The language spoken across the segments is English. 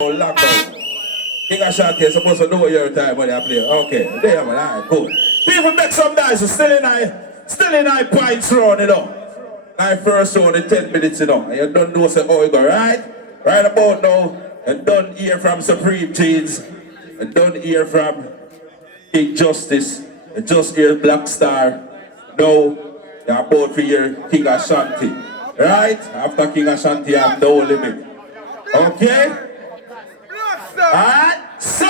Lockdown. King Ashanty is supposed to know your time when they play. Okay, there man, alright, good. People make some dice, so still in I points round, you know. I first round in 10 minutes, you know. And you don't know say, oh, you go right? Right about now, and don't hear from Supreme Teens, and don't hear from King Justice, and just hear Black Star. No, you're about to hear King Ashanty. Right? After King Ashanty, I have no limit. Okay? Alright? So,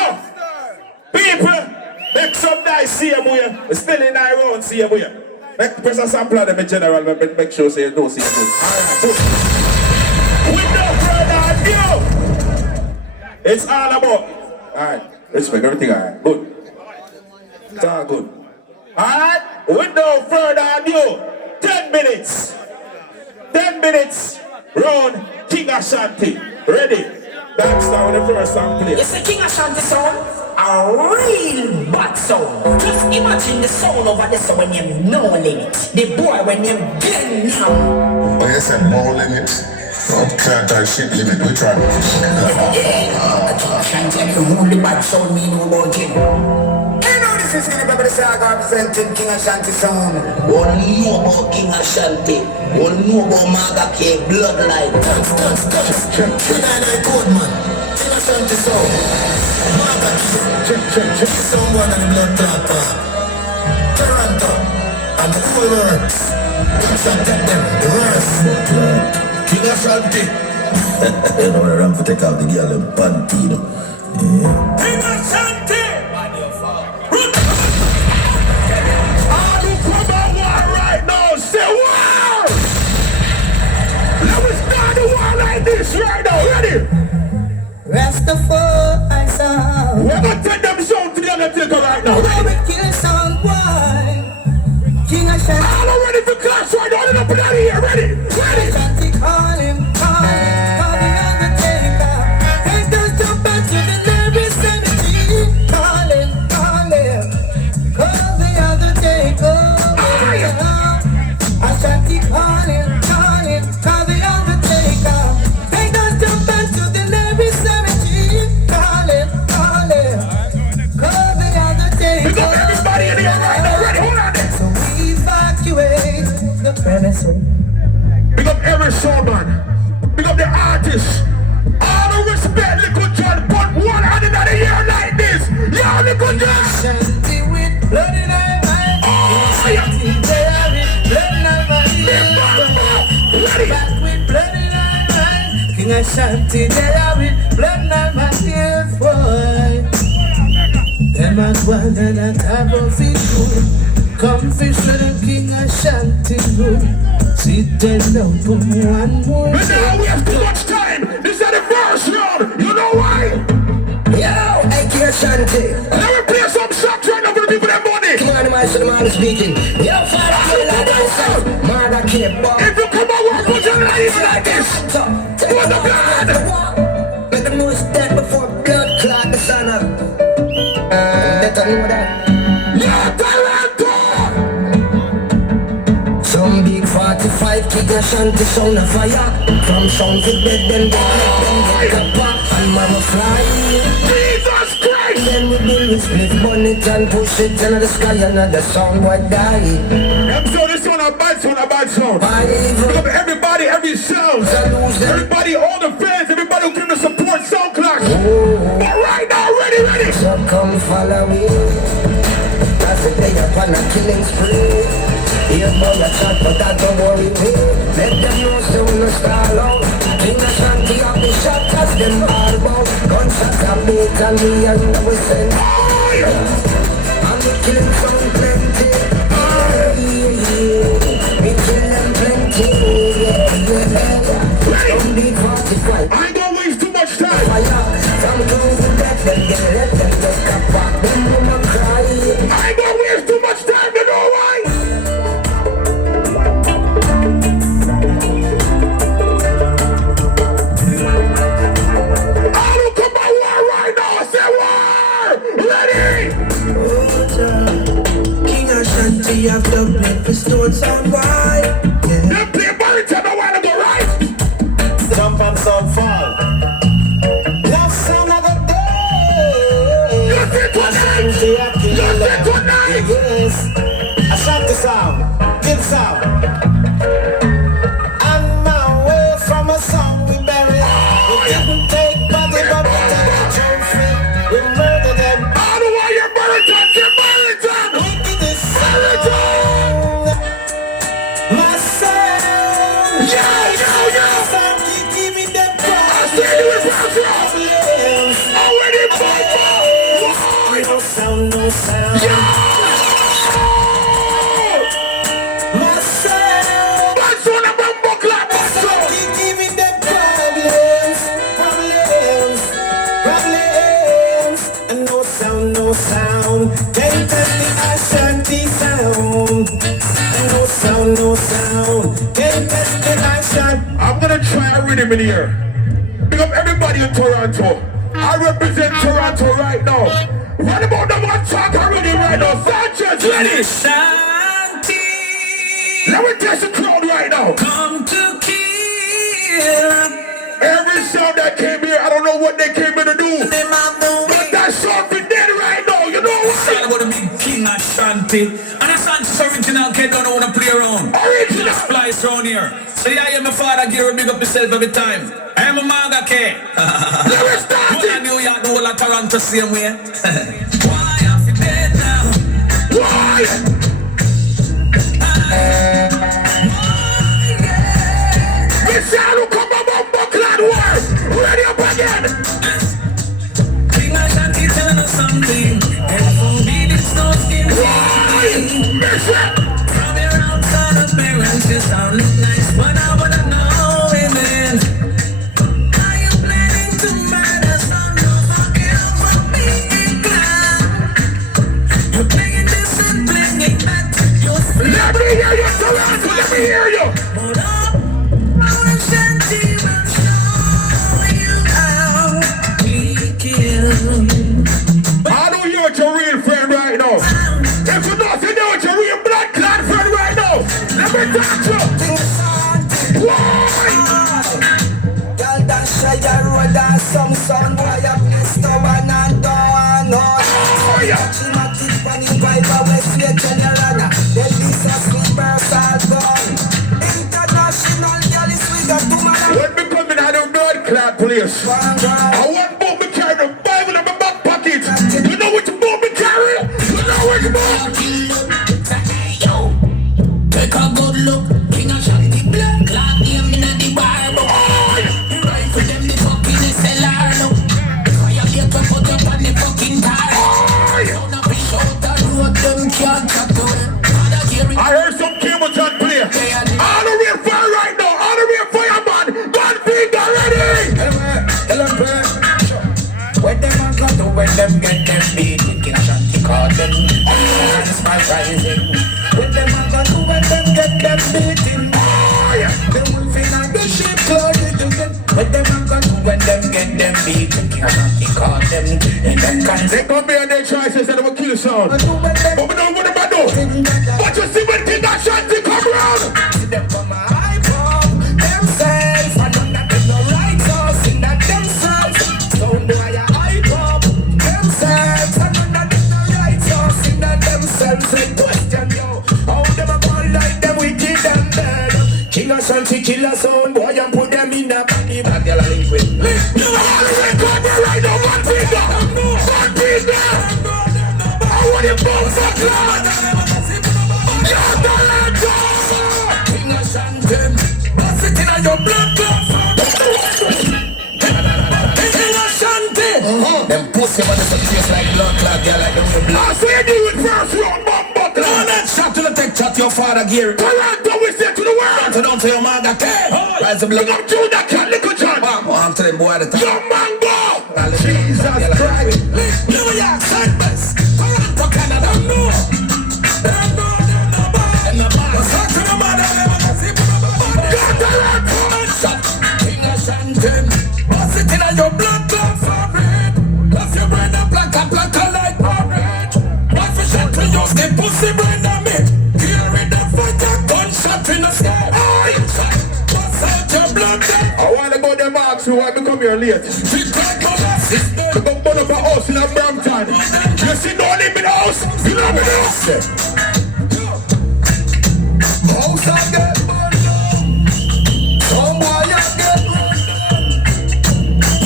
people, make some nice see you, boy. Still in our round, see you, boy. Make press a sample of them in general, make sure say you don't see you. Alright, good. With no further ado, it's all about. Alright, respect everything, alright. Good. It's all good. Alright, with no further ado, 10 minutes. 10 minutes, round King Ashanty. Ready? That's down the first song play. It's a King Ashanty song, a real bad song. Just imagine the sound over the song when you no limit. The boy when you bend now. Oh, you said no limit. Okay, that shit limit. We try. Ashanty and the really bad sound me know about him. This is gonna be the saga presenting King Ashanty song. One know about King Ashanty. One know about Maga K bloodline. Check. Good man. King Ashanty song. Maga K. Check. Someone on the blood clot. Toronto. And the whole world. King Ashanty them. The rest. King Ashanty. You know where I'm to take out the girl in panty. King Ashanty! Say war! Let me start the war like this right now. Ready? Rastafari sound. We're gonna take them sound to the undertaker right now. Ready? We kill someone. King Ashanty. All are ready for class right now. They're up out of here. Ready? Ready? Ashanty call him. Call the undertaker. Take us to back to the Navy cemetery. Call him. Call the undertaker. Ashanty calling, call the undertaker. Take us to back to the Navy cemetery. Call the undertaker. We got everybody in here right now. Ready? Hold on there. So we evacuate the premises. Pick up every showman. Pick up the artists. All the respect, little John. Put one hand in the air like this. Yeah, little John. Ashanty with blood in our eyes. Oh, yeah. Ashanty there with blood in our eyes. Ready? Back with blood in our eyes. King Ashanty there with blood in our eyes, boy. Them as one and a type of fish. Come fish with the King Ashanty. Sit down now for one more. But now we have too much time. This is the first round. You know why? Yo, hey King Ashanty. Let me play some shots right now for the people that money. King Animal the man is speaking. Yo, Father K like this. Maga K boy. If you come and work with your life like this, for the blood. Make the most dead before blood clot the sun up. Let them know that. Yeah, Toronto! Some big 45 King Ashanty sound of fire. From sound to bed, then they make them get kappa. And mama fly. Jesus Christ! Then we build with split bonnet and push it into the sky. Another sound boy die. So this one a bad sound, a bad sound. Five. Look up everybody, every sound. Everybody, all the fans, everybody who give the support sound clash. But right now, ready? So come follow me. That's the day upon a killing spree. Here's boy a shot, but that don't worry me. Let them know so we no stall out. King Ashanty up the shot, cause them all about. Gunshots are beat and me and we send. And we kill them some plenty. We kill them plenty. Don't be 45. I ain't gonna waste too much time. Fire, some go to death, then they let them just come back. Them woman cry. I ain't gonna waste too much time, you know why? I will come by war right now. I say war! Ready? King they are killing them. tonight. Yes, Ashanty sound, good sound. On my way from a song we buried. We didn't take body, but we took a trophy. We murdered them. How do I hear Marathon? Wickedest sound. My sound. Yeah. Sound, you give me the I see you in Brazil. problems. Already Bobo. No sound, no sound. My sound. That's on a bumbo clap. Sound, you give me the problems. And no sound, no sound. Can't touch the Ashanty sound. And no sound, no sound. Can't touch the Ashanty. I'm gonna try a rhythm in here. Big up everybody in Toronto. I represent Toronto right now. What about them one talk already right now? Sanchez, ready? Ashanty. Let me test the crowd right now. Come to kill. Every sound that came here, I don't know what they came here to do. Them out the But way. that song be dead right now, you know It's all what? about the big king Ashanty. And Ashanty's original kid don't wanna play around. Original. Splice round here. So yeah, I am my father gear big up myself every time. I am a manga K. Let me start One in it. New York, the whole of Toronto same way. Why have you dead now? Why? This sound will come up on Buckland War. Ready up again. King Ashanty telling us something. And for me, this no skin. Why? Listen. From your outside appearance, you sound look nice, but I wanna know it, man. Are you planning to murder some fucking for me, clown? You're playing this and playing that. You're Let me hear you, Toronto. Let me hear you. Hold up, Ashanty will show you how we kill. I know you're with your real friend right now. If you not, you know with your real blood clot friend right now. Let me talk to you. Why? Girl, that shy, that road, that some son, boy, up next to one and down, no. Oh, yeah. She might keep on in Viber, West State General. Then this a sleeper, salt gun. International, girl, is we got two man. When me coming out of blood clot place, One girl. I want boom me carry the Bible in my back pocket. You know which boom me carry? You know which boom? Take a good look, King Ashanty blood clot name in the Bible. Right for them the fucking SLR look. Fire get to put up on the fucking car. Sound up and shout that road them can't chat to them. Father hearing I heard some cable chat play. All the real fire right now. All the real fireman. God finger ready. What them a go do when them get them beat? King Ashanty call them hands my rising. What them a go do when them get them beating? Them wolf in the sheep clothing. What them a go do when them get them beating? King Ashanty call them in them guns. They come here and they try to say they will kill sound. What do when them But we don't want them to do. But you see when King Ashanty come round. see them come a hype up themselves? And none of them no right so sing that themselves. Sound boy a hype up themselves. And none of them no right so sing that themselves. Say question yo, how them a go like them wicked and bad? King Ashanty kill a sound boy and put them in a body bag. Y'all a link with All the way come here right now. One finger. One finger. I want you both for blood. You're the legend. King Ashanty. what's it in your blood clot? King Ashanty. Them pussy man is a taste like blood clot. Y'all like them with blood. I say you do it first round, bumbo No, that shot to the tech chat your father gear. Toronto, we say to the world. So don't say your mother K. Rise the Look blood. up Judah, Cat, Little John. I'm telling boy at the time. Young Mango. Jesus Christ. New York, Cyprus, Toronto, Canada, no. And the bar, such a mother, never can see King Ashanty, what's it in your blood clot for red? Love your brain up like a like porridge. What for shot to use the pussy brain on me? Here in the fight, a gunshot in the sky. What's out your blood clot? I want to go them ask you why I come here late. Big like molasses, Because one of our house in a Brampton. You see, no limit Mouse I get burned down. Some boy I get run down.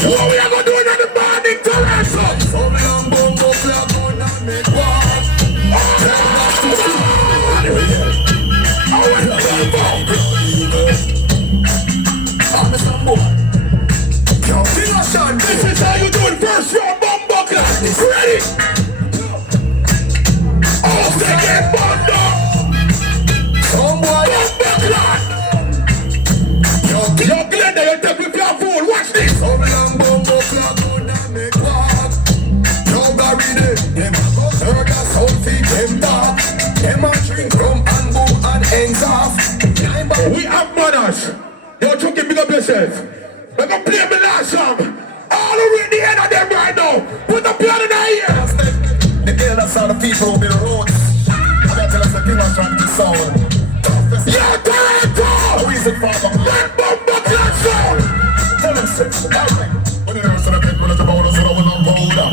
What we are gonna do in the morning to us? Some young bumbo play going and make walk. I'm some boy. Yo, King Ashanty, this is how you do it. First round bumbo class. Ready? Oh, they get burned down. Some boy bumbo class. Yo, Glenda, you take me for a fool. Watch this. Some young bumbo class going and make walk. Yo, Barry, them a go hurt us, soul feed them dark. Them a drink rum and boom and ends off. We have manners. Yo, Chucky, big up yourself. We're gonna play me last song. All over in the end of them right now. Put the piano in the ear. The girl that's all the people who be the roads. I gotta tell us the King Ashanty sound. Yo, Toronto! Who is it, father? Red Bumbo Class sound. Tell them six. Alright. When you never said a people that's about us, I will not go down.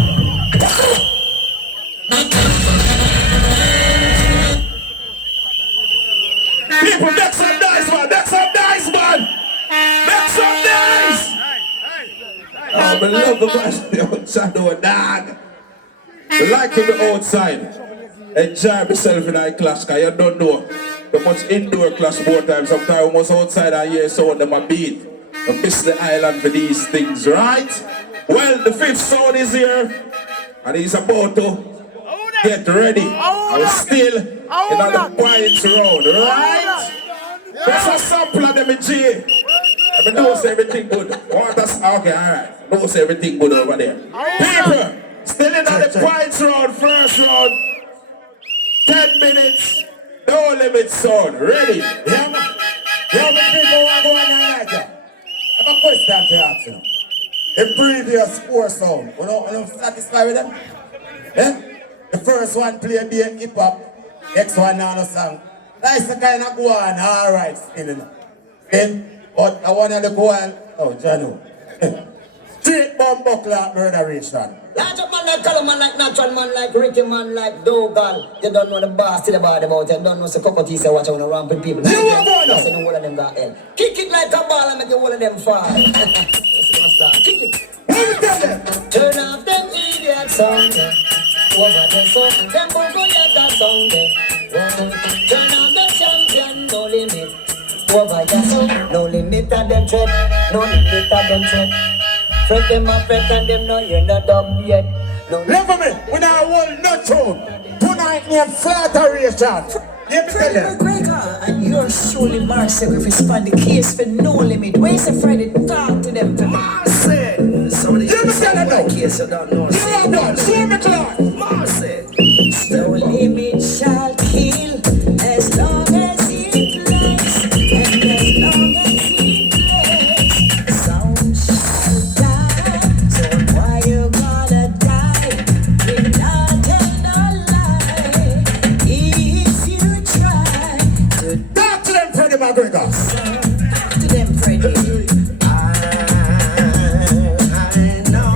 People, make some dice, man. Make some dice, man. Make some dice. I love the outside, dog. Like to the outside. Enjoy myself in our class, because you don't know the much indoor class more time. Sometimes almost outside I hear sound them a beat. I miss the island for these things, right? Well, the fifth sound is here, and he's about to get ready. I'm still in the points round, right? That's a sample of them in G. I mean, knows everything good. Okay, alright. Knows everything good over there. People, still in the points round, first round. 10 minutes, no limit sound. Ready? Yeah, man. Yeah, but people want to go on and like that. I have a question to ask you. The previous four songs, you know satisfied with them? Eh? The first one play be hip hop, next one now no song. That's the kind of go on, alright, still you know. Then, but I want to go on, oh, Jano. Straight bomb buckler murderation. Large up man like color man like natural man like Ricky man like Dogal. You don't know the boss till about them out. You don't know the cockatoo say watch out around with people. You want to know? The whole of them got hell. Kick it like a ball and make the whole of them fall. Kick it. Let me tell them. Turn off them idiot sound. Over the song. Them both go get that sound. Turn off the champion. No limit. Over your song. No limit of them tread. No limit of them tread. Fret them and fret and them know you're not done yet. No, love me, when I hold no tune. Tonight name flatteration. Let me tell them. McGregor, and you're surely Marcel if it's on the case for no limit. Where's the Friday? Talk to them. Marcel! Somebody Let me tell them now. Case you don't know. You are done. See me clock. Marcel. No limit shall kill as long as it plays. And as long as it plays, sound shall die. So why you gonna die? Without tell no lie. If you try to Talk to them, Freddie McGregor. talk to them, Freddie. I know.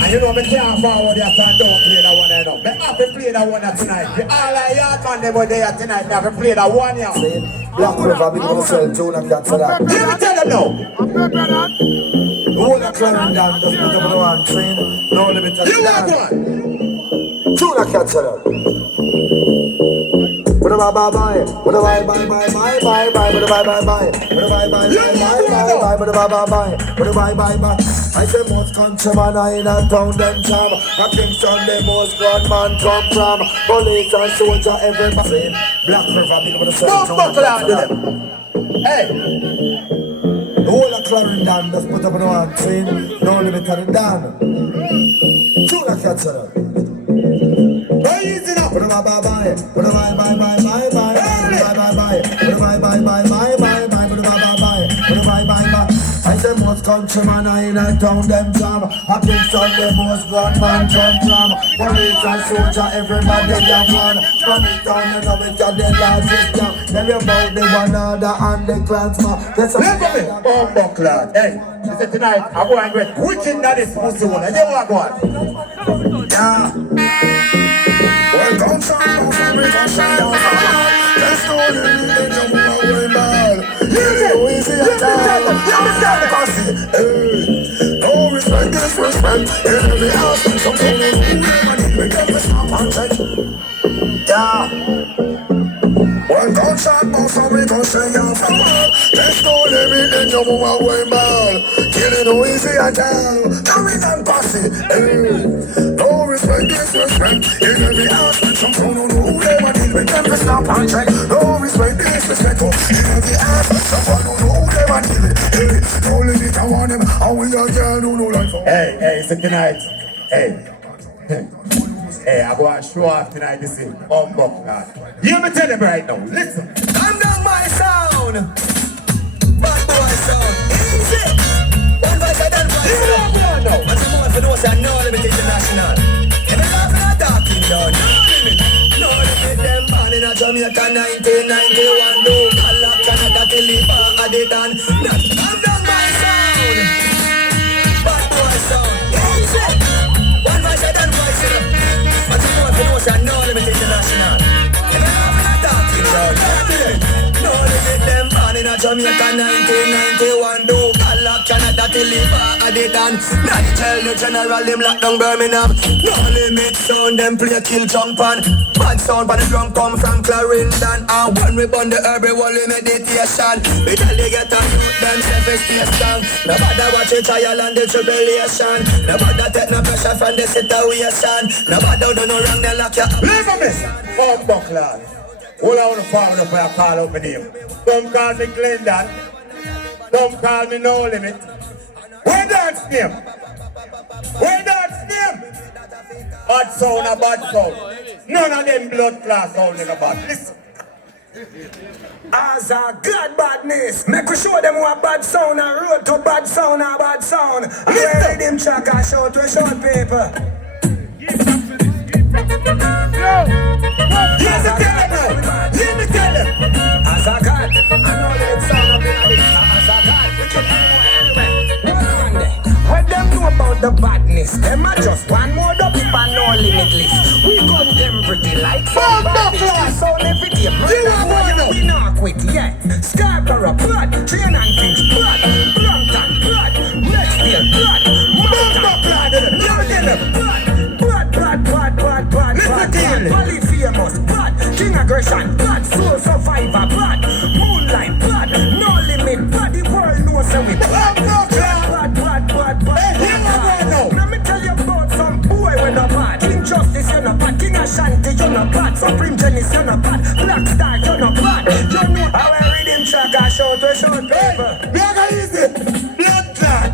And you know me can't forward that and don't play that one enough. Me have to play that one tonight. The all I yard man them were there tonight. Me have to play that one here. Black River, big myself, June and that for that. Let me tell them now. The whole of Clarendon just put up on the one train. No limit of You want one? June and that for that. What about bye? What about bye? What about bye? What about bye? What about bye? I say most countryman I in a town them jam. A Kingston the most grand man come from. Police and soldier everybody. Black River big up the Don't buckle out to them. Hey, the whole of Clarendon just put up on one train. No limit of the down. Two like that sir. go easy now. What about bye? What about bye? What about I say most countryman I in a town them jam. A Kingston the most grand man come from. Police and soldier everybody have one. From the town you know it got the largest jam. Tell you about the one other and the clansman. Never me. Oh, buckler. Hey, you said tonight I'm going to get wicked that is pussy one. And you want one? Yeah. Well, come from we gon' shine down from God. Let's go, let me move away, man. You easy at all. Hey, no respect, disrespect. In every house, some people who never need me, get me stop and check. Yeah. One gunshot bounce and we gon' sing out from all. Let's go, let me then you move away, man. Killing no easy at all. Coming and passing. Hey. No respect, disrespect. In every aspect, some people don't know who they want to make them stop and check. No respect, disrespect. In every aspect, some people don't know who they want to make. Hey, no limit, I want them. And we are girl who know life. Hey, so tonight, hey, I go and show off tonight, this is Humbuck, man. You me tell them right now, listen. Calm down my sound. Bad boy sound. Easy. One voice I done voice. You don't go now. And some more for those that no limit international. And they laughing at talking down. No limit them born in a Jamaica 1991. Do Kala Canada till he back at it and not. Calm down my sound. Bad boy sound. Easy. One voice I done voice. And some more for those that no limit international. And they laughing at talking down. No limit them born in a Jamaica 1991. Do Kala Canada till he back at it and not. Tell the general them lock down Birmingham. No limit sound them play kill jump on. Bad sound but the drum come from Clarendon. And when we burn the herb we will meditation. We tell you get a youth them self-esteem strong. Nobody watch it trial and the tribulation. Nobody take no pressure from the situation. Nobody do no wrong they lock you up. Listen, miss. Humbuck, lad. All I want to farm up I call out my name. Don't call me Glendon. Don't call me No Limit. Where that's name? Where that's name? Bad sound a bad sound. None of them blood class sound in a bad. Listen. As a God badness, make we show them what bad sound and road to bad sound and bad sound. And we read him track and show to short paper. Here's the tell now. Here's the tell them. As a God, I know that sound up in this. As a God, we can anywhere. What them know about the badness? Them are just one more up and no limitless. We got them pretty like some badness. So every day, murder we not quit, yeah. Scarborough, blood, train and things, blood, Brampton, blood, Rexdale, blood, Malta, blood, blood, Valley famous, blood, King Aggression, blood, Soul Survivor, blood, Moonlight, blood, No Limit, blood, the world knows how we blood. Let me tell you about some boy when no bad. Injustice you're not bad, King Ashanty you're not bad, Supreme Genesis you're not bad, Black Star you're not bad. You know how I read him track and show to short paper. We are going to use it. Blood clot.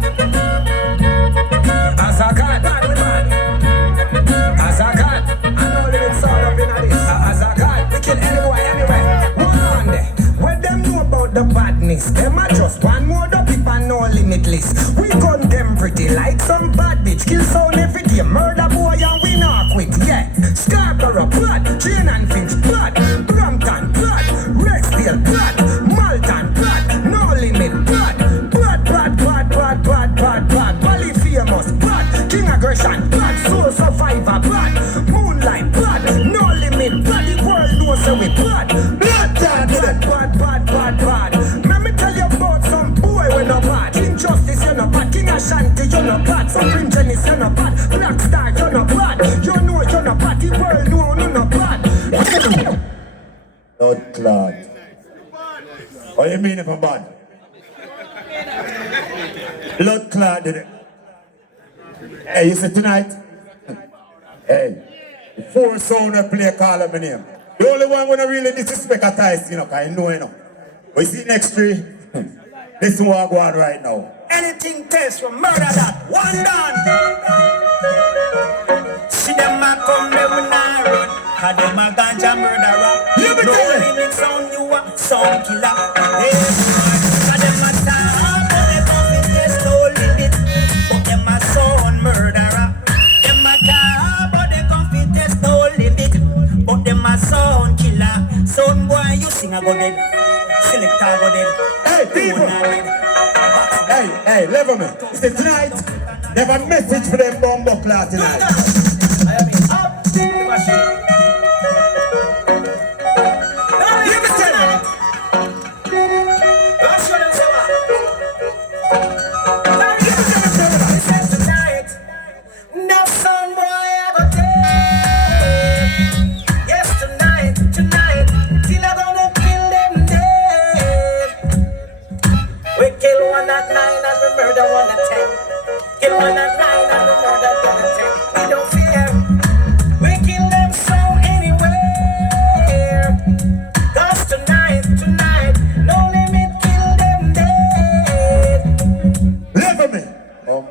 As a God, bad we bad. As a God, I know lyrics sound up in this. As a God, we kill anywhere. One day, when them know about the badness, them are just one more the people no limitless. We gun them pretty like some bad bitch. Kill sound every day, murder boy and we not quit, yeah. Scarborough, blood, Chain and Finch, blood, Brampton, blood, Rexdale, blood, Malton, blood, No Limit, blood, Valley famous, blood, King Aggression, blood, Soul Survivor, blood, Moonlight, blood, No Limit, blood, the world knows how we blood, bad. Let me tell you about some boy when no bad. Injustice you're not bad, King Ashanty you're not bad, Supreme Genesis you're not bad, Black Star you're not bad. You know you're not bad, the world know you're not bad. Blood clot. What do you mean if I'm bad? Blood clot did it. Hey, you see tonight? Hey, the four sound I play call up my name. The only one when I really disrespect a Tyson, you know, cause I know, you know. But you see next tree, this is what I go on right now. Anything taste from murder that one done. See them a come, they will not run. Cause them a ganja murderer. No limit sound, you a sound killer. Cause them a sound, but they come with their soul limit. But them a sound murderer. Them a car, but they come with their soul limit. But them a sound killer. Sound boy, you sing a go dead. Selector go dead. Hey, people! Hey, level me. See tonight, they have a message for them bomb class tonight.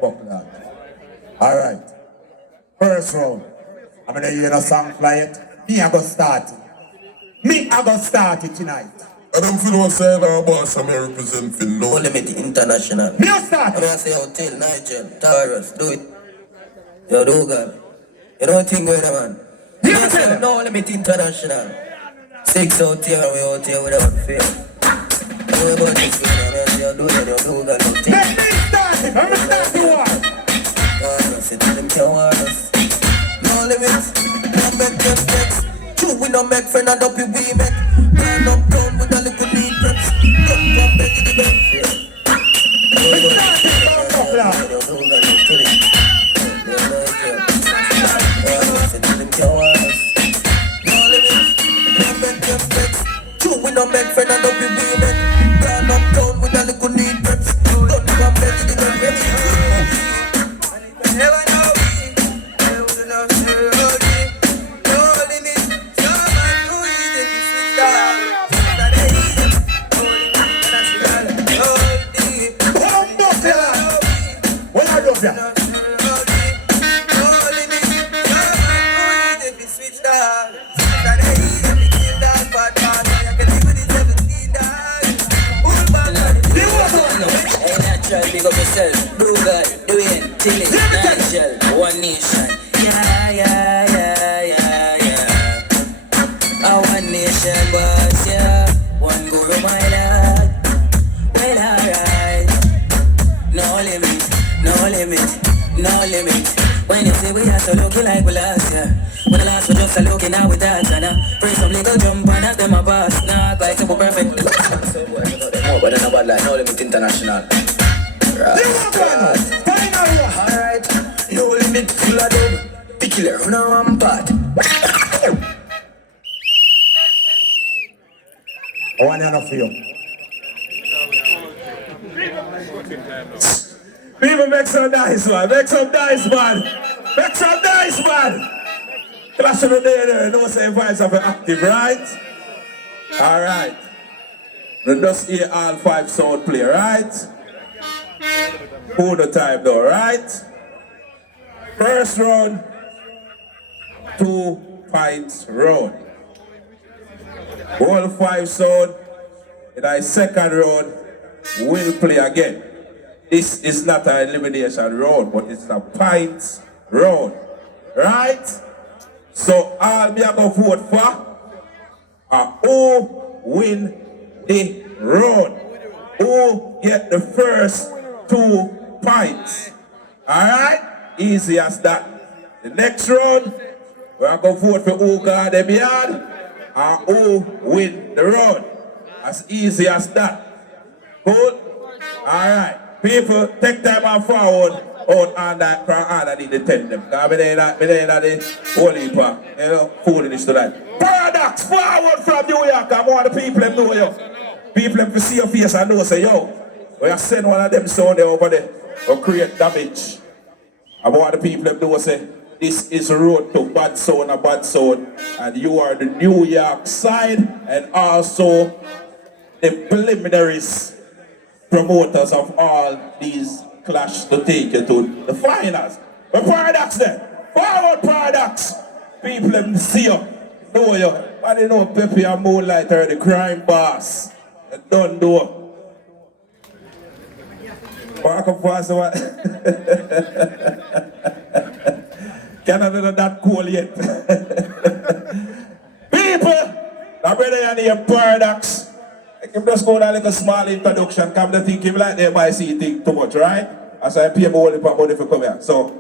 buckler. All right. First round. I'm gonna hear a song fly it. Me, I go start it. Me, I go start it tonight. I don't feel what saying our boss, I'm here representing no Limit International. Me, I start I'm gonna say Hotel Nigel, Taurus, do it. Yo, do God. You don't think we're the man. Yeah, I say no limit international. 6 out here, we out here without fear. Do about this, you do it, you do God, you think. Let me start it. I'm gonna start the war. Say to them can't want us. No limits, no make just flex. True, we no make friend and up we met. Burn up down with a little beat preps. Come back to the bed. True, we no make friend and up we met. Burn up down with a little beat preps. Come back to the bed. Never know me. Big up yourself, do God, do it, till it, Nigel, one nation. Yeah. One nation, boss, yeah. One guru, my lad. Well, alright. No limit, no limit, no limit. When you say we have to look like we last, yeah. When the last we just a looking now with that, and pray some little jump and ask them a boss. Nah, like super perfect. More, but then about like no limit international. Alright, no limit, full of dub. The killer on a rampart. I want to know for you. People make some dice, man. Make some dice, man. Make some dice, man. Clash of the day there. No say vibes of active, right? Alright. We just hear all 5 sound play, right? Who the time though, right? First round, 2 pints round. All 5 sound in our second round will play again. This is not an elimination round, but it's a pints round, right? So all me are going to vote for are who win the round, who get the first 2 pints. Alright? Easy as that. The next round, we are going to vote for who got them yard and who win the round. As easy as that. Good? Alright. People, take time and forward out on that crowd underneath the tent them. Because we there the whole heap of, foolishness to that. Paradox, forward from New York. I want the people them know you. People them to see your face and know say, yo, we are send one of them sound there over there or create damage. I want the people them know say, this is a road to bad sound, a bad sound. And you are the New York side and also the preliminaries promoters of all these clash to take you to the finals. But Paradox then, forward Paradox. People them see you, know you. And they know Pepe and Moonlight are the crime boss. They don't do. Walk up fast what? Canada not that cool yet. People, now brother you need Paradox. I can just go down like a small introduction, come to think him like they might see think too much, right? As I pay my only money for come here. So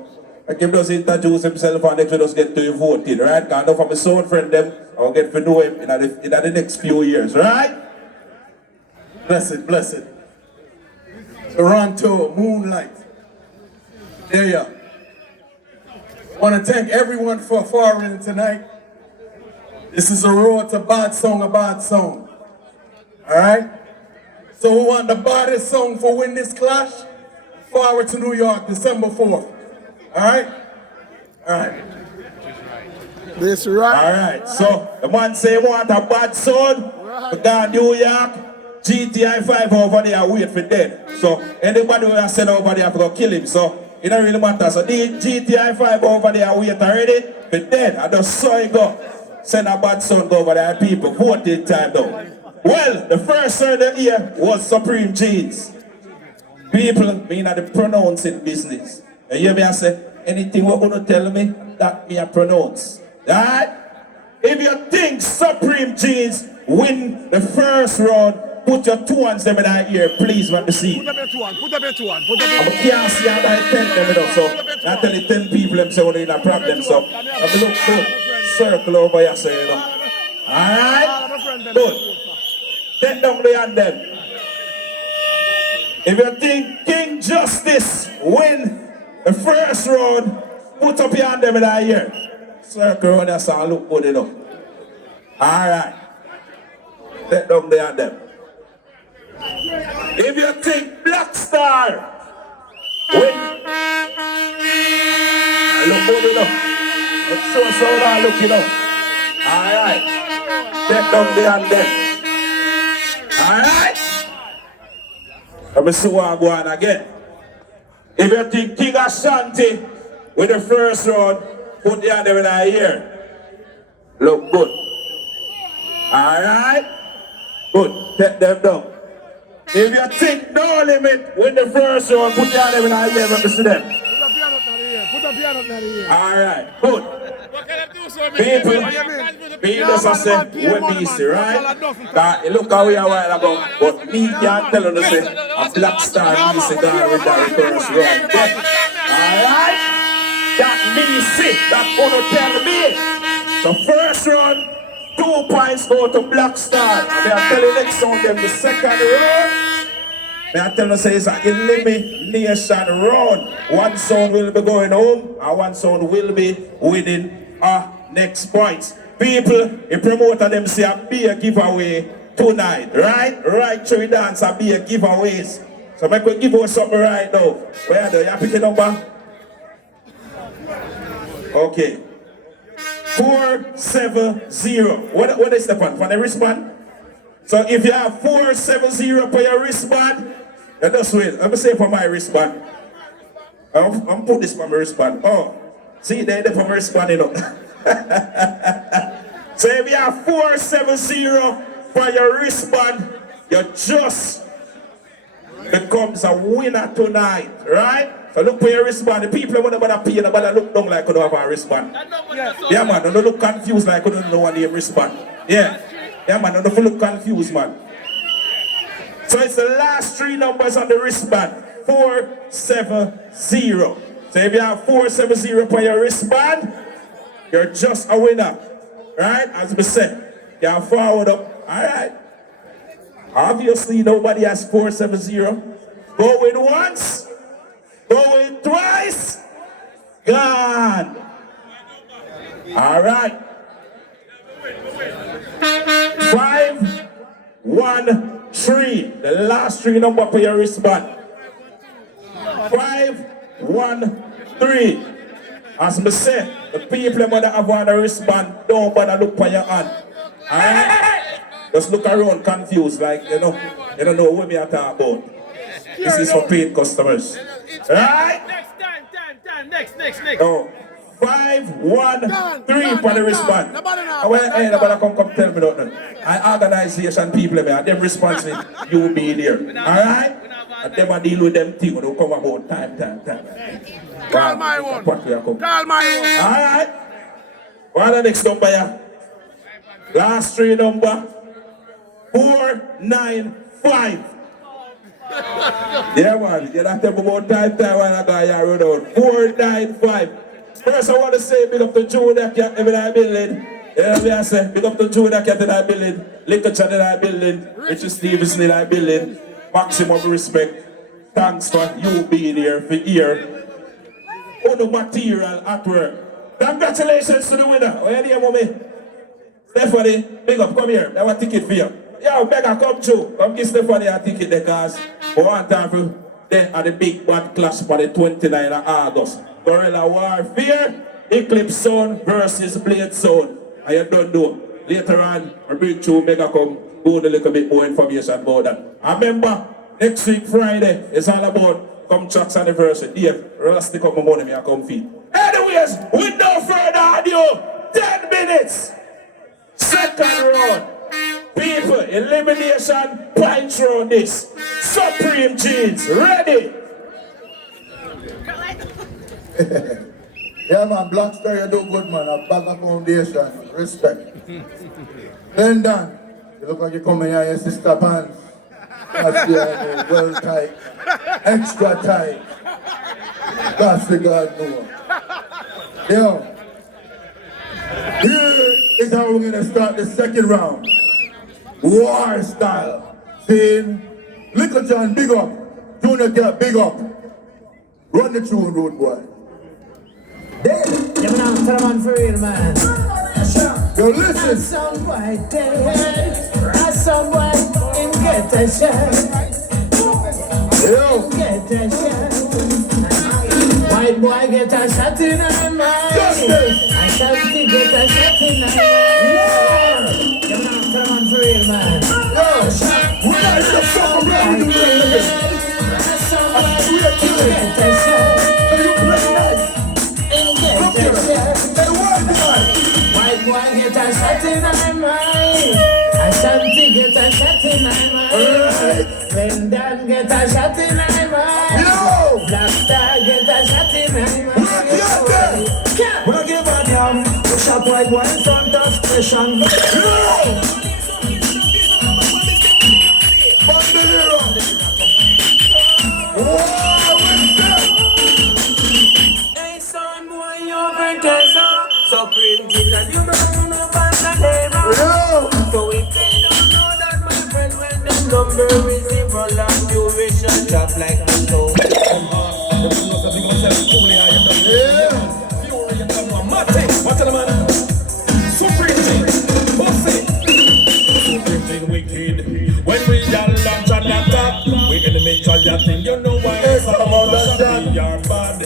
I can just introduce himself and they can just get to you voted, right? Because I know from my son friend them, I'll get to know him in the next few years, right? Blessed, blessed. Toronto, Moonlight. There you are. I want to thank everyone for forwarding tonight. This is a road to bad song, a bad song. Alright? So we want the baddest song for win this clash. Forward to New York, December 4th. Alright? Alright. This right. Alright, so the man say want a bad song. We got New York, GTI 5 over there, wait for dead. So anybody who has sent over there, have to go kill him. So it don't really matter. So the GTI 5 over there wait already. But then I just saw it go. Send a bad sound go over there, people. Voting time though. Well, the first song of the year was Supreme Jeans. People being at the pronouncing business. You hear me? I say, anything what you tell me, that me I pronounce. Alright? If you think Supreme Jeans win the first round, put your two hands them in that ear, please, let me see. Put up your two hands, put up your two hands, I can't see how I 10 them enough, so I tell you 10 people them say when they're in a problem, so I look good, circle over here, so you know. Alright? Good. Take down the hand them. If you think King Justice win the first round, put up your hand them in that ear. Circle around there, so I look good enough. Alright. Take down the hand them. If you think Black Star win, I look good enough. Let's show us how I look enough. Alright. Take down the hand them. Alright? Let me see what I'm going again. If you think King Ashanty with the first round, put the hand in our ear. Look good. Alright? Good. Take them down. If you think No Limit with the first round, put the hand in our ear. Let me see them. Put up your hand up here. Alright. Good. People just say, we're busy, right? Look how we are a while ago, but me can't tell you to say, a Black Star busy gone with that first round. Alright? That me see, that gonna tell me. So first round, 2 points go to Black Star. And I tell you next round them the second round. I tell you say it's an elimination round. One sound will be going home, and one sound will be winning next points. People, the promoter them say a beer giveaway tonight, right? Right through the dance a beer giveaways. So make we give away something right now. Where do you pick a number? Okay. 470. What is the one? For the wristband? So if you have 470 for your wristband, then just wait. Let me say for my wristband. I'm put this for my wristband. Oh, see there for my wristband, you know. So if you have 470 for your wristband, you just becomes a winner tonight, right? So look for your wristband. The people who want to pay, nobody look down like you don't have a wristband. Yeah, man, don't look confused like you don't know what the wristband. Yeah, man, don't look confused, man. So it's the last 3 numbers on the wristband. 470. So if you have 470 for your wristband, you're just a winner. Right? As we said, you have forward up. Alright. Obviously nobody has 470. Going once. Going twice. Gone. Alright. 5, 1, 3. The last 3 number for your wristband. 5, 1, 3. As I said, the people that have on the wristband, don't bother look for your hand. Alright? Just look around confused like, you don't know what me are talking about. This is for paid customers. Alright? Next. No. 5, 1, 3 for the wristband. Hey, nobody come tell me nothing. I organization people, and them responsible, you be there. Alright? And them a deal with them things when they come about time. Call my one. Alright? What the next number here? Last 3 number. 495. Yeah, man. You don't tell me about time when I got here run out. 495. First, I want to say big up to Junior Cat in that building. You know what I say? Big up to Junior Cat in that building. Lincoln in that building. Richard Stevenson in that building. Maximum respect. Thanks for you being here for here. On the material at work. Congratulations to the winner. Oh, you hear mommy? Stephanie, big up, come here. I have a ticket for you. Yo, beggar, come through. Come give Stephanie a ticket because for one time for then at the big bad clash for the 29th of August. Guerrilla Warfare, Eclipse Zone versus Blade Zone. And you don't know. Later on, I bring through Mega come go a little bit more information about that. And remember, next week Friday is all about come tracks anniversary. Dave, Rusty come my money, me I come feed. Anyways, with no further ado, 10 minutes. Second round. People, elimination, punch round this. Supreme Jeans, ready? Yeah, man, Black Star, you do good, man. A bag of foundation. Respect. Then done. You look like you come in here, your sister pants. That's the well tight. Extra tight. That's the God know. Yo. Here is how we're gonna start the second round. War style. See? Little John, big up. Junior Gap, big up. Run the tune, road boy. Yeah, man, tell them on for real, man. Yo, listen. That's some white dead. That's some white in get a shot. Yo. Get a shot. White boy get a shot in her mind. Justice. Ashanty get a shot in her mind. Yeah, man, tell them on for real, man. Yo. We're not in the fuck around with you. That's some white in get a shot. So you play nice. Look here. Hey, what tonight? White boy get a shot in her mind. Ashanty get a shot in her mind. Alright. Brendan get a shot in her mind. Yo. Black Star get a shot in her mind. Yeah. When I give a damn, push up white boy in front of station. Yo. Bandolero. Wow, what's that? Hey son boy, you pretend so pretty Jesus, you don't know about the hero. Yo. So if they don't know that my friend, when them number is evil and duration drop like a stone. Yeah. When we are lunch and attack, we in the middle of thing, you know why it's about that we are bad.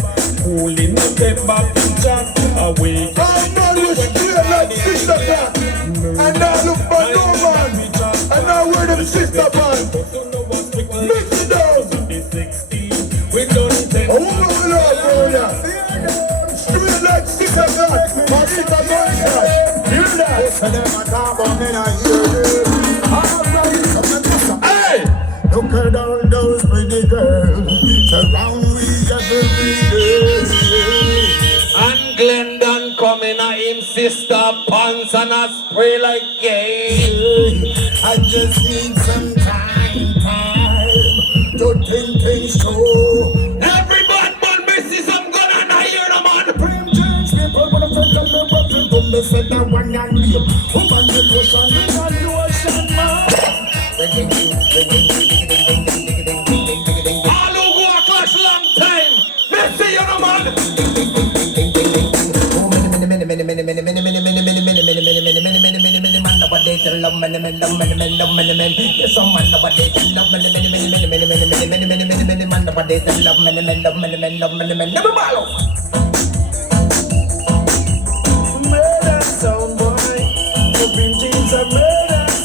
Cooling the step back in chat, away. I'm not straight like sister pan. And now look for no man. And now we're them sister pan. Mix it down. We don't take Oh, we love for ya. Straight like sister pan. My sister pan. Hear that? Hey! Look at all those pretty girls surround me every day. And Glendon coming at him sister pants and a spray like gay. I just need some time to think things through. Every bad man misses some gun and I hear them on. Prem change people when I feel them me working from the center one and leave. Woman the lotion man. All who go a clash long time. Messi, you know man.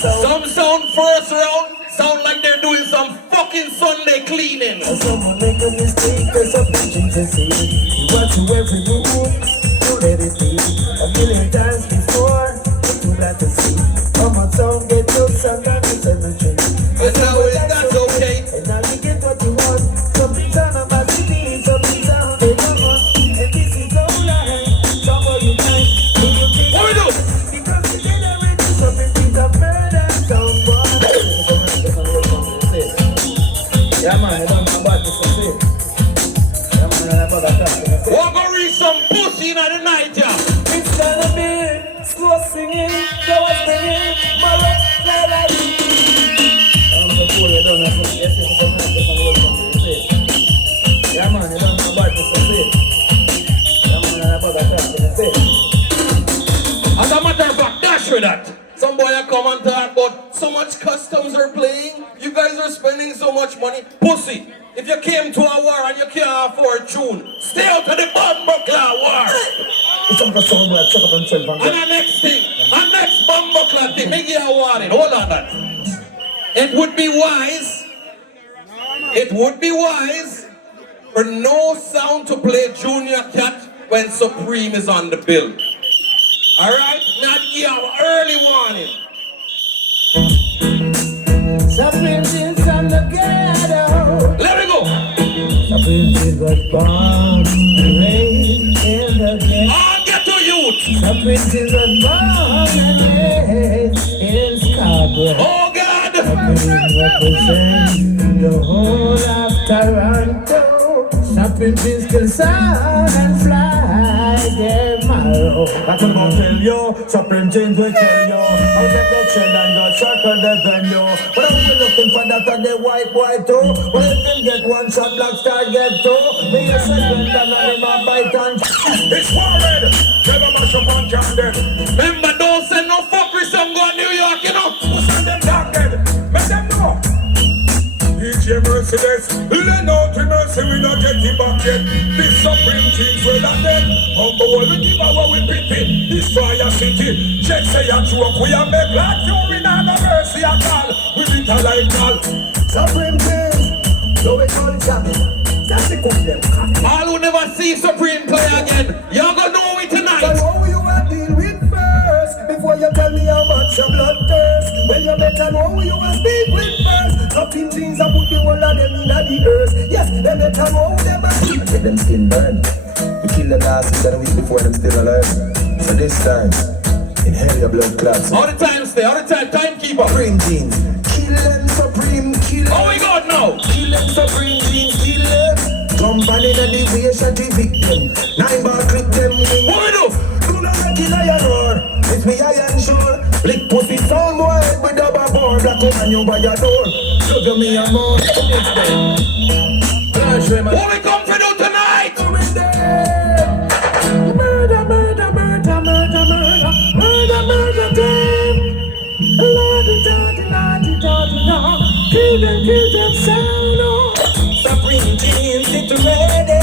Some sound first round sound like they're doing some fucking Sunday cleaning. Someone make a mistake, there's a preaching to see. You want to every move, you let it be. A million times before, you glad to see. Come on, sound, get your son down the cemetery. And now that's okay. And now you get what you want. Some things are not my city, some things are on the run. And this is no lie, some of you time. What we do? Because you did already, some things are murder, some boy. Yeah man, I don't know about this to say. Yeah man, I about that. We're gonna reach some pussy in the night, yeah. It's gonna be slow singing, flowers bringing, my rock fly like I'm gonna pull you down and say, yes, yes, yes, yeah man, I don't know about this to say. Yeah man, I about that to say. As a matter of fact, dash with that. Some boy are come and talk about so much customs are playing. You guys are spending so much money. Pussy, if you came to a war and you can't afford tune, stay out of the Bumbuckler war. It's on the song where I check up on 12 And the next thing, the next Bumbuckler thing, make you a warning. Hold on that. It would be wise For no sound to play Junior Cat when Supreme is on the bill. Alright? Not give early warning. Supreme is on the ghetto. Let me go. Supreme is was born and raised in the ghetto. All ghetto youth. Supreme is was born and raised in Scarborough. Oh God. Supreme represents the whole of Toronto. Supreme is can sound and fly tomorrow. That's what I'm gonna tell you. Supreme James will tell you. I'll get the chill and go circle the venue. But I'm looking for that on the white boy too. But if him get one shot, Black Star get two. Me a second and I'm a bite and It's Warren. Never mash up on Camden. Remember, don't send no fuckery some go to New York, you know. Who's on them down dead? Make them know. DJ Mercedes, let out to mercy, we not get him back yet. This Supreme things well and dead. Humble world, we give our we pity. Destroy a city. Check say a joke, we a make like you, we not no mercy at all. We beat a like all. Supreme James, no we culture. That's the cook them. All who never see Supreme play again, you're gonna know it So tonight. how you a deal with first before you tell me how much your blood thirst? Well, you better know who you a speak with first. Nothing things I put the whole of them in the earth. Yes, they better know who them are. Make them skin burn. We kill them last week and a week before them still alive. So this time, inhale your blood clots. All the time stay, all the time, timekeeper. Supreme jeans. Kill them, Supreme, kill them. Oh my God, no. Kill them, Supreme jeans, kill them. Jump on in the way, shot the victim. 9 bar clip them wing. What we do? Do not make it iron roar. It's me iron sure. Lick pussy sound boy with double board. Black woman you by your door. Love you me and more. What we come for do tonight? Murder, murder, murder, murder, murder, murder, murder, them. Kill them, sound on. Supreme jeans, it's ready.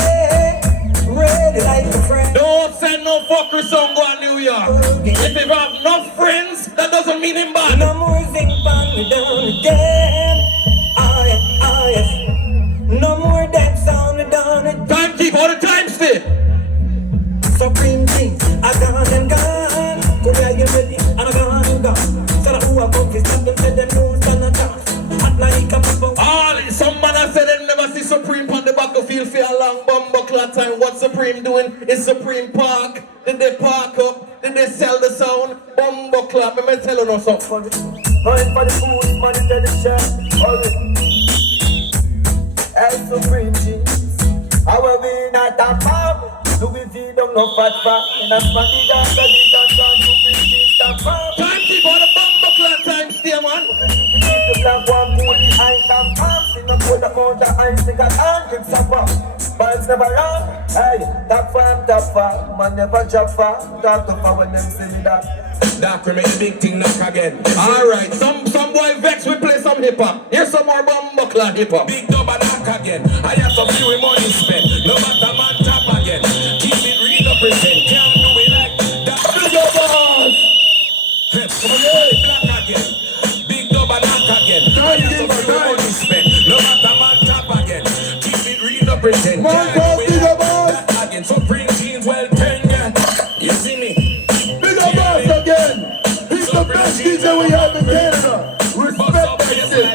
Ready like a friend. Don't send no fuckery song go to New York. If you have enough friends, that doesn't mean him bad. No more thing bang me down again. Oh yes. No more that sound me down again. Timekeeper, all the time stay. Supreme jeans, I gone and gone. Go where you ready, and I gone and gone. So the who I come to stop them, say them no stand a chance. Hot like a pepper. Some man have said they never see Supreme on the battlefield for a long bumbo clock time. What Supreme doing is Supreme Park. Did they park up? Did they sell the sound? Bumbo clock. Let me tell you no something. Going for the food, money to the chef. And Supreme jeans. I will be not a farm. Louis V don't know fat. And I'm smarty down the distance on Supreme jeans. That farm. Timekeeper on the bumbo clock time stay, man. The black one cool behind them arms. In the cold amount of ice, they got hundreds of them. But it's never wrong. Hey, top farm. Man never drop far. Talk to far when them see me that. That make the big thing knock again. Alright, some boy vex we play some hip hop. Here's some more bumbo clock hip hop. Big double knock again. I have some few money spent. No matter man tap again. Keep it real up present. Can't do it like that. Big your boss. Come on, black again. Big double knock again. I have some few money spent. No matter man tap again. Keep it real up present. Can't do it like that again. Supreme jeans well ten, yeah. You see me? He's the best DJ we have in Canada. Respect that shit.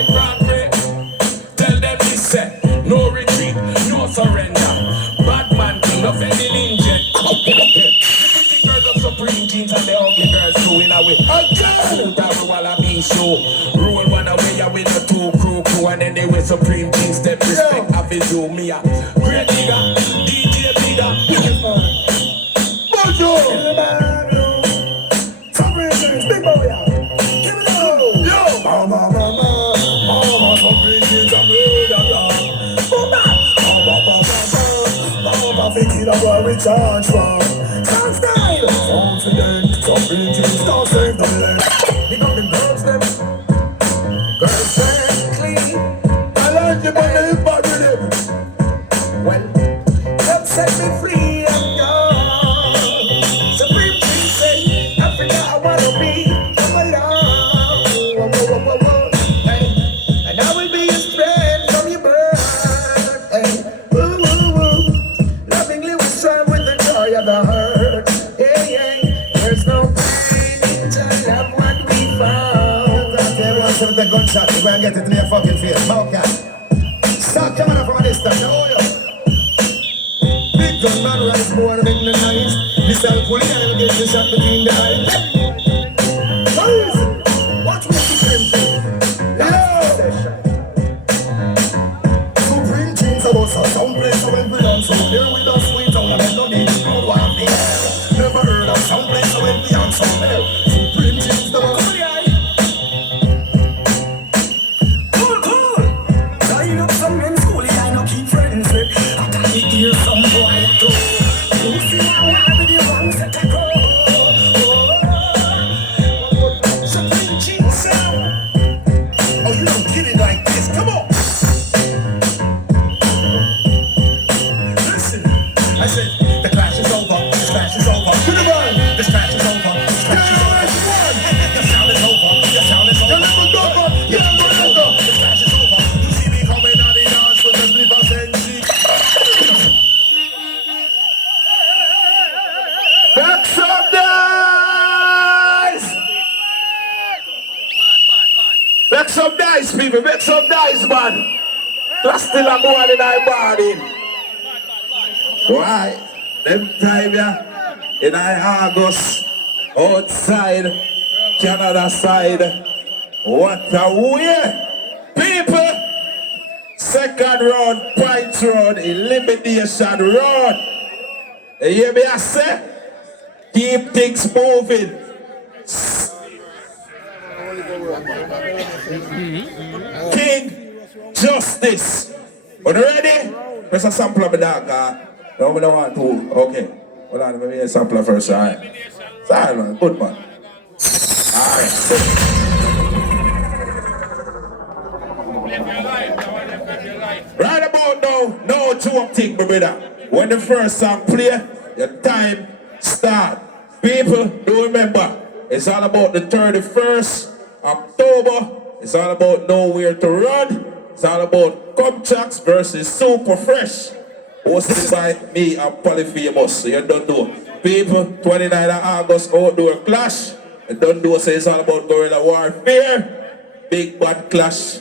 Tell them this set, no retreat, no surrender. Bad man king of any ninja. The girls of Supreme jeans and the ugly girls too in a way. Again! That wallaby show. Roll one away with the two crew and then they wear Supreme jeans. Step respect, have it do me a great nigga, DJ bigger. Bonjour! Big boy, give it up. Yo, mama, Supreme jeans and murder. Mama, thinking of where we charge from. Sound style, confident. Supreme jeans don't save the land. Big up the girls, them. Girls, them clean. I like them on the hip hop rhythm. Well, them set me free and young. Supreme jeans say, Africa, I wanna be. And I will be your friend from your birth. Hey, ooh, ooh, a gunshot, you go and get it in your fucking face. Mouth cat. Start coming up from a distance, oh yeah. Big gun man rise more than the nice. This help when I get the shot between the eyes. Watch me keep him. Supreme jeans about some place when we done so here with us sweet on the melody. Good one be never heard of some place when we on some there. Supreme jeans the most. Cool. Line up some men school, I no keep friends with. I got to hear some boy at all. You see now why with the one set a go. Supreme jeans sound. Oh, you don't get it like this. Come on. Listen, I said the clash is over. This clash is over. To the run. This clash is over. This clash is over. Your sound is over. Your sound is over. Your level over. Your level over. This clash is over. You see me coming out the yards with the liver sensi. Make some dice! Make some dice, people. Make some dice, man. That's still a boy in our body. Why? Them time, yeah. In August, outside, Canada side. What a way! People! Second round, point round, elimination round. You hear me, I say? Keep things moving. King Justice. Are you ready? Press a sample of the dog. No, we don't want to. Okay. Hold on, let me a sampler first. All right. Sorry, man. Good, man. All right. Right about now, no joke thing, my brother. When the first song play, your time start. People, do remember, it's all about the 31st October. It's all about Nowhere to Run. It's all about Comtracks versus Super Fresh. Hosted by me and Polyphemus. So you don't know. People, 29th of August, outdoor clash. You don't know, so it's all about guerrilla warfare. Big bad clash.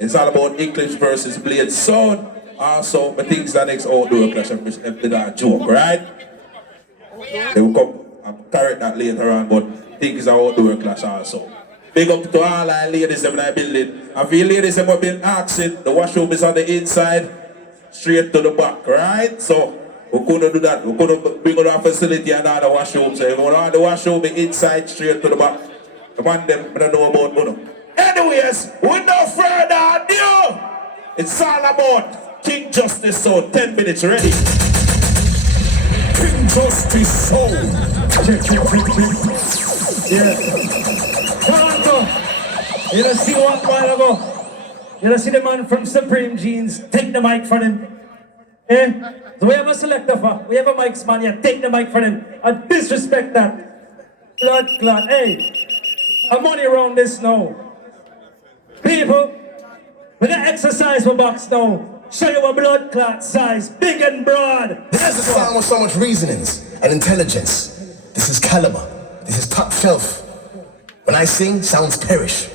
It's all about English versus Blade Sound. Also, I think it's the next outdoor clash if they don't joke, right? They will come and correct that later on, but I think it's an outdoor clash also. Big up to all our ladies in the building. And for you ladies that have been asking, the washroom is on the inside, straight to the back, right? So we couldn't do that. We couldn't bring on our facility and all the washroom. So if you want the washroom, be inside, straight to the back. Come on, them, I don't know about Uno. Anyways, with no further ado, it's all about King Justice Soul. 10 minutes, ready? King Justice Soul. Yeah. You don't see one while ago. You don't see the man from Supreme Jeans. Take the mic from him. Eh? So we have a selector for. We have a mic man here. Take the mic from him. I disrespect that. Blood clot. Hey. I'm money around this now. People, we're gonna exercise for box now. Show you a blood clot size, big and broad. This is a song with so much reasonings and intelligence. This is caliber. This is top shelf. When I sing, sounds perish.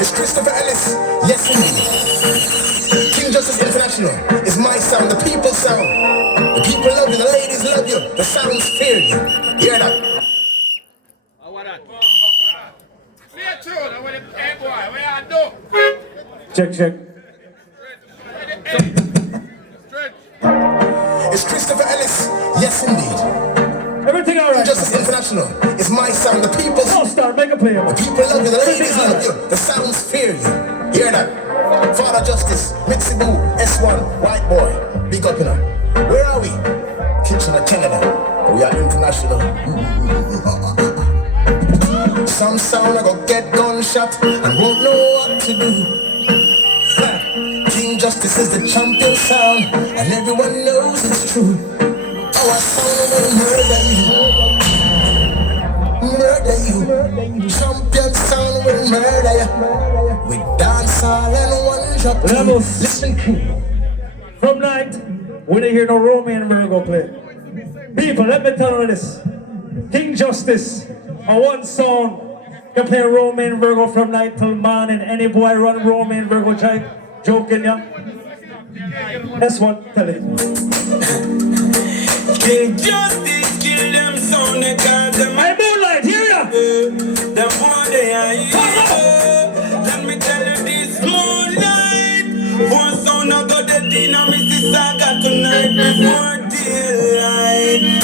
It's Christopher Ellis. Yes, indeed. King Justice International is my sound, the people's sound. The people love you, the ladies love you, the sounds fear you. Hear that? Check. It's Christopher Ellis. Yes, indeed. Everything all right. Justice International is my sound, the people's. Oh, start, make a play. The people love you, the ladies love you, the sounds fear you. Hear that? Father Justice, Mixie Boo, S1, White Boy, big up in her. Where are we? Kitchen of Canada. We are international. Some sound I go get gunshot and won't know what to do. King Justice is the champion sound, and everyone knows it's true. Our sound will murder you. Champion sound will murder you. We dance all in one drop. Listen, from night, we don't hear no Romeo and Virgo play. People, let me tell you this. King Justice, a one sound, You play Roman Virgo from night till morning. Any boy run Roman Virgo joking ya? That's what, tell it. King Justice kill them son, they call them. Hey, Moonlight, hear ya! The more they are here. Let me tell you this Moonlight. One son I got the dinner, Mrs. Saga tonight before daylight.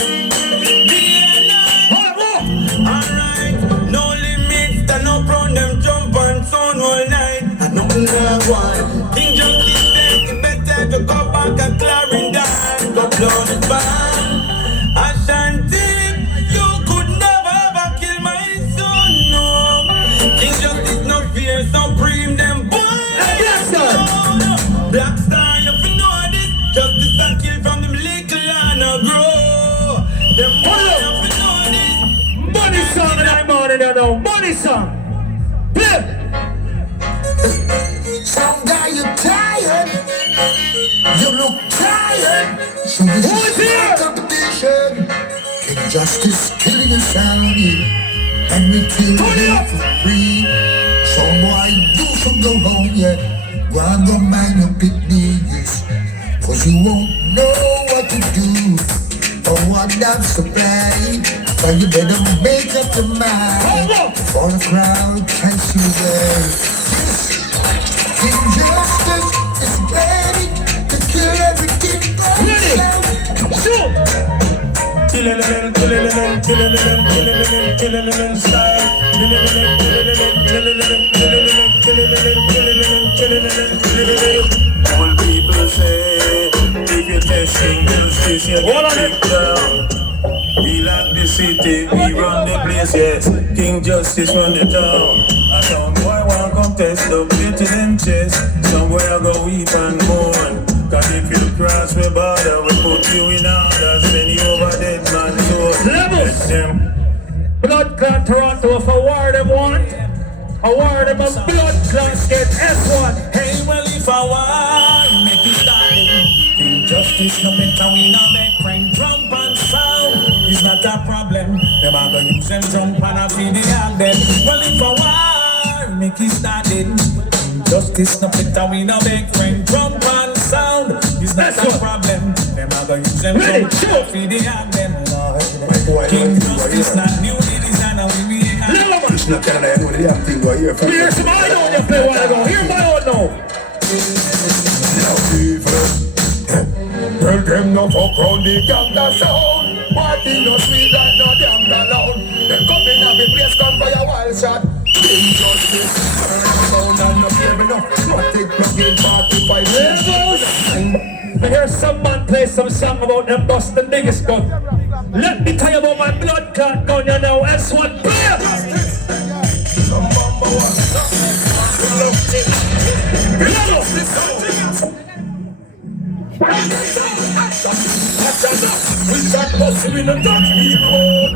Alright, no limits, stand up round them jump and sound all night. I know love one. King Justice says it better to go back and Clarendon. Go blow the band. Ashanty, you could never ever kill my son, no. King Justice no fear, supreme them boys. Black Star, you fi know this. Justice and kill from them little and a grow. Them boys you fi know this. Money song and I'm on it now. Money song. Play. Some guy, you tired. You look tired. So this is my competition. King Justice killing us out here. And we kill him for free. Some boy do some go wrong, yeah. Go and go mind your picnics. Cause you won't know what to do. Or what that's the plan. But you better make up your mind. For the crowd can see well. King Justice is ready to kill everything by himself. All people say, if you test King Justice, you get kicked down. We lock the city, we run the place, yes. King Justice run the town. A town boy want come test up, get in them chest. Somewhere go weep and mourn. Cause if you cross the border, we put you in order. Send you over dead man's soul. Levels! Blood clot Toronto, if a war them want, a war them a blood clot get S1. Hey, well if I want, make it start. King Justice no better, we no make friend jump and sound. It's not a problem. Them are gonna use them jump and a feed the dog them. Well if I want, make it started. Justice no better, we no make friend jump and sound. It's not a problem. Them are gonna use them jump and feed the dog them. King Justice not new, it is an we It's not Canada, I know the damn thing go here. Here's some I know you play a while ago. Here's my own now. Tell them no fuck round the gangsta sound. Party no sweet like no damn loud. Them come in and be place come for your wild shot. King Justice, turn around and no fear enough. Not take plug-in 45 minutes. I hear some man play some song about them bust the biggest gun. Let me tell you about my blood clot gun, you know, S1 player. We start busting in the dirty road.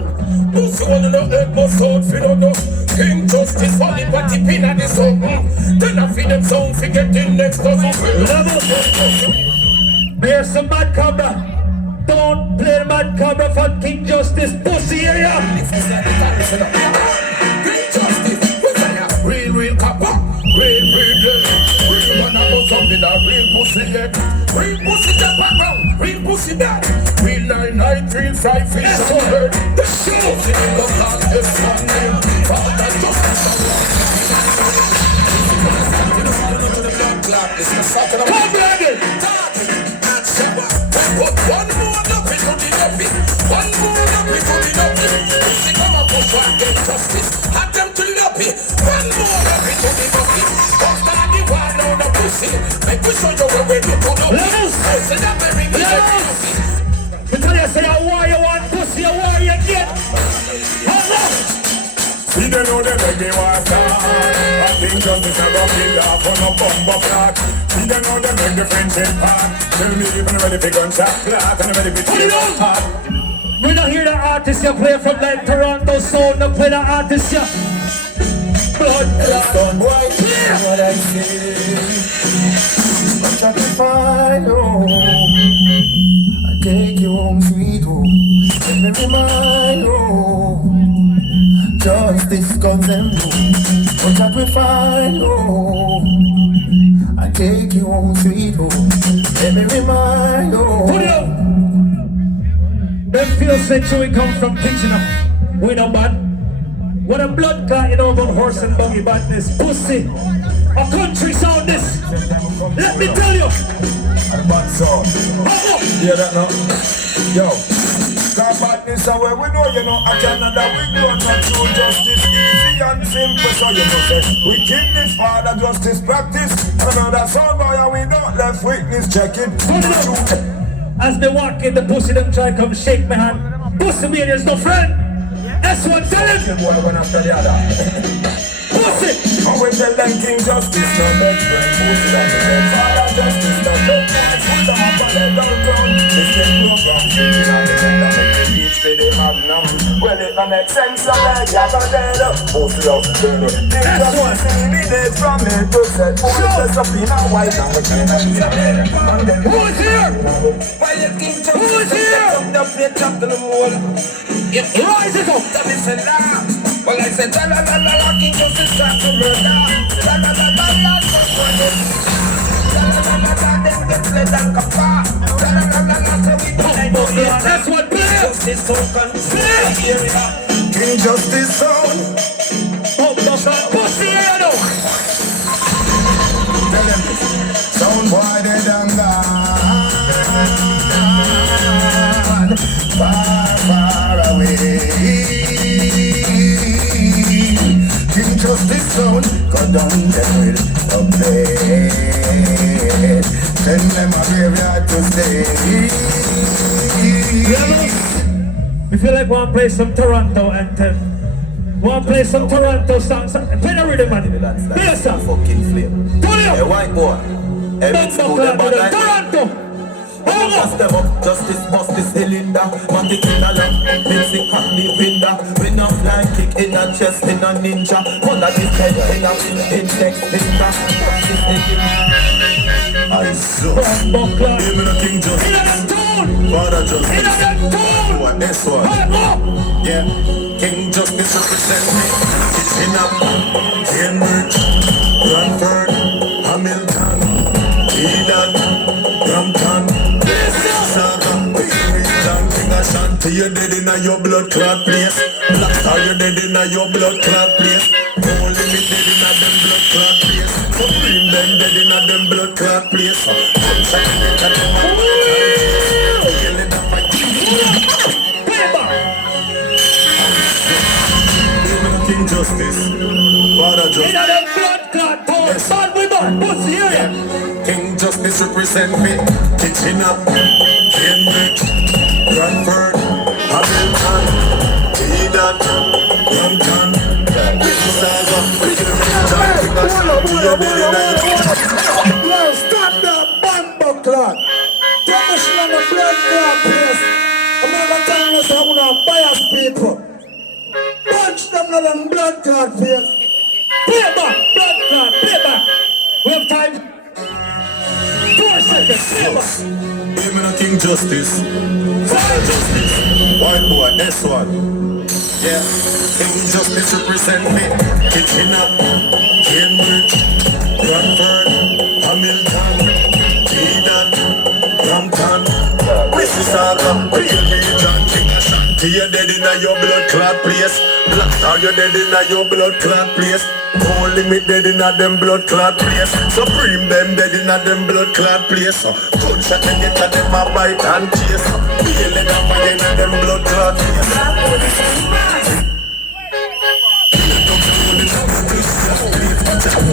Pussy one in the head must out for no dust. King Justice only party pin at the soap. Then I feed them sound for getting next dozen. Here's some mad cobra. Don't play the mad cobra for King Justice pussy area. King Justice, real copper, real one about something, a real pussy yet. Real pussy that background, real pussy that. Real 9 real fried fish, so hurt. The show, see the love on this one name. Father Justice, come ready. One more up it to the duffy. One more up it to the duffy. See come up for one get justice. Add them to the duffy. One more up it to the duffy. After the one on the pussy. Make we show you where we do to duffy. So that very me We tell you say a warrior want pussy, a warrior get. See they know they make me want start. I think justice a go kill off on a bumbo clock. See they know they make the friendship part. Tell me even ready for gunshot clock and ready for tear heart. We don't hear the artist you play from like Toronto soul, no play the artist you. Blood clot. Boy, hear what I say. I'm trying to find home. I take you home, sweet home. And never mind home. Justice comes and but that we find home. I take you home, sweet home. Let me remind you. Put it up. Them feel sick, so we come from kitchen up. We no bad. What a blood clotting over horse and buggy badness. Pussy. A country sound this. Let me tell you. Bad sound. Hear that now? Yo. Cause badness are where we know, you know, at Canada we don't have true justice, easy and simple, so you know, say, we keep this father justice practice, and another sound boy and we don't left witness, check it. As they walk in, the pussy them try come shake my hand. Pussy me is no friend. That's what tell him. One after the other. Pussy. And we tell them King Justice, no best friend, pussy that we tell father justice, no best friend, put them up on the downtown, system program, thinking of the end of it, reach for the magnum. Well, it don't make sense, so beg you to tell us, pussy of the turn. King Justice in the days from me to set, pussy dress up in a white and we can't see a bed. Who's here? Why you King Justice, set up the plate up to the wall. Rise it up. That is a lie. Well, I said, la la la la la, King Justice start to murder. La la la la la, just one day. La la la la la, them get fled and come back. La la la la la, so we don't know yet. That's what player. Justice so confused. King Justice sound. Oh, that's a pussy here now. Tell them this. Sound boy, they done gone. Far, far away. King Justice sound, go down them will obey. Send them a graveyard to stay. If you like, want to play some Toronto anthem. Want to play some Toronto songs? Play the rhythm, man. Play a song. Fucking flame. Turn it Hey, up. white boy. Hey, it's cool, them bad like Toronto. Bust them up, justice bust this cylinder. Matic in a lap, basic hack the window. We not like kick in a chest in a ninja. Color this head in a index finger. Justice I so give me the King Justice. Father Justice. What this one? Yeah, King Justice represent me. Kitchen up, Cambridge, Brantford, Hamilton, Eden, Brampton. Ashanty, you dead in your blood clot place. Black Star, you dead in your blood clot place. Only me dead in them blood clot place. Supreme them dead in them blood clot place. King Justice, Father Justice. In them blood clot toes, bad women, pussy area. King Justice represent me. Kitchen up, Cambridge, Brantford, Hamilton, Eden, Brampton, Mississauga, Yo, stop that bumbo clock. Take a shit on the blood clot place. I'm never telling us how we don't bias people. Punch them on them blood clot place. Play back, blood clot, play back. We have time. 4 seconds, play back. Give me the King Justice. Father Justice. White boy, S1. Yeah. King Justice represent me. Kitchen up, Cambridge, Brantford, Hamilton, Eden, Brampton, Mississauga, Real Region, King Ashanty, you dead in your blood clot place. Black Star, you dead in your blood clot place. Only me dead in them blood clot place. Supreme them dead in them blood clot place. Gunshot and get at them a bite and chase. Feeling them again in them blood clot place.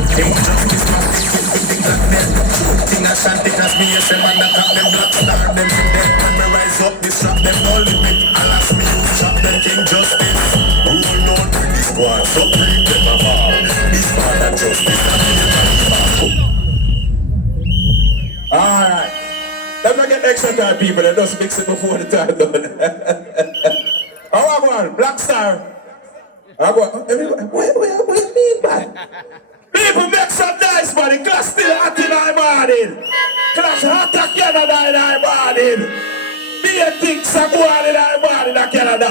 King Justice, King Ashanty, cause me yes, them and attack them black star. Them in them when me rise up, disrupt them no limit. Alas me, you shot them King Justice. Rule on with this squad, supreme them a hard. This Father Justice, Alright. Let's not get extra time, people, and just mix it before the time done. Alright, one, Black Star. What do you mean, man? People make some nice money, class still hot in our morning. Class hot again in our morning. Be a thing, so go on in our morning, I cannot.